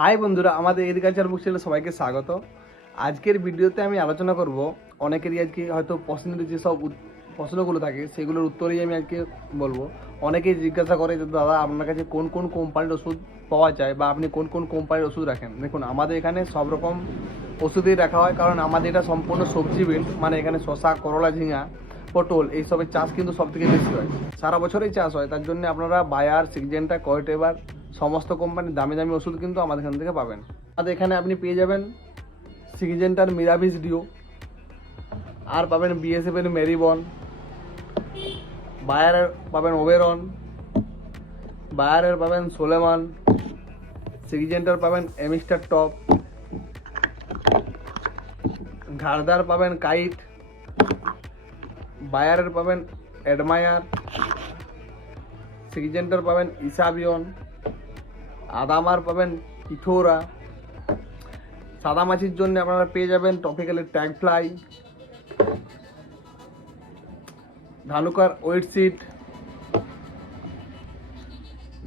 High বন্ধুরা, আমাদের agriculture বুক চ্যানেলে সবাইকে স্বাগত। আজকের ভিডিওতে আমি আলোচনা করব, অনেকেরই আজকে হয়তো পছন্দের যেসব প্রশ্নগুলো থাকে, সেগুলোর উত্তরেই আমি আজকে বলব। অনেকেই জিজ্ঞাসা করে যে, দাদা, আপনার কাছে কোন কোন কোম্পানির ওষুধ পাওয়া যায় বা আপনি কোন কোন কোম্পানির ওষুধ রাখেন? দেখুন, আমাদের এখানে সব রকম ওষুধই রাখা হয়, কারণ আমাদের এটা সম্পূর্ণ সবজি বিল মানে এখানে শশা করলা, ঝিঙা, পটল, এইসবের চাষ কিন্তু সব থেকে বেশি হয়। সারা বছরেই চাষ হয়, তার জন্য আপনারা বায়ার সিকজেন্টা কয়টেবার সমস্ত কোম্পানির দামি দামি ওষুধ কিন্তু আমাদের এখান থেকে পাবেন। আর এখানে আপনি পেয়ে যাবেন সিকজেন্টার মিরাভিস ডিও আর পাবেন বিএসএফ এর মেরিবন বায়ারের পাবেন ওবেরন বায়ারের পাবেন সোলেমান সিকজেন্টার পাবেন এমিস্টার টপ ঘাড়দার পাবেন কাইট বায়ারের পাবেন অ্যাডমায়ার সিগজেন্টার পাবেন ইসাবিয়ন আদামার পাবেন ইথোরা সাদা মাছির জন্য আপনারা পেয়ে যাবেন টপিক্যালের ট্যাগ ফ্লাই ধানুকার ওয়েট সিট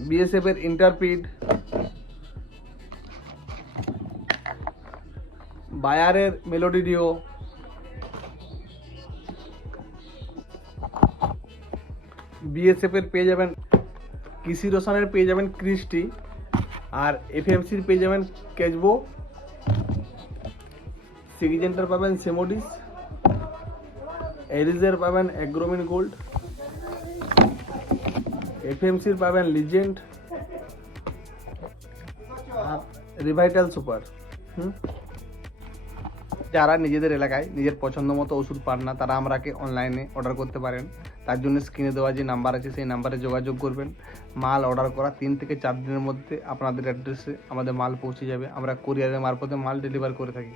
বিএসএফ এর ইন্টারপিড বায়ারের মেলোডি ডিও বিএসএফ এর পেয়ে যাবেন, কৃষি রসায়নের পেয়ে যাবেন ক্রিস্টি আর এফএমসির পেয়ে যাবেন ক্যাচবো সিগিজেন্টার পাবেন সেমোডিস এরিজের পাবেন অ্যাগ্রোমিন গোল্ড এফএমসির পাবেন লিজেন্ড রিভাইটাল সুপার হুম? যারা নিজেদের এলাকায় নিজের পছন্দ মতো ওষুধ পান না, তারা আমরাকে অনলাইনে অর্ডার করতে পারেন। তার জন্য স্ক্রিনে দেওয়া যে নাম্বার আছে, সেই নাম্বারে যোগাযোগ করবেন। মাল অর্ডার করা তিন থেকে চার দিনের মধ্যে আপনাদের অ্যাড্রেসে আমাদের মাল পৌঁছে যাবে। আমরা কুরিয়ারের মারফতে মাল ডেলিভার করে থাকি।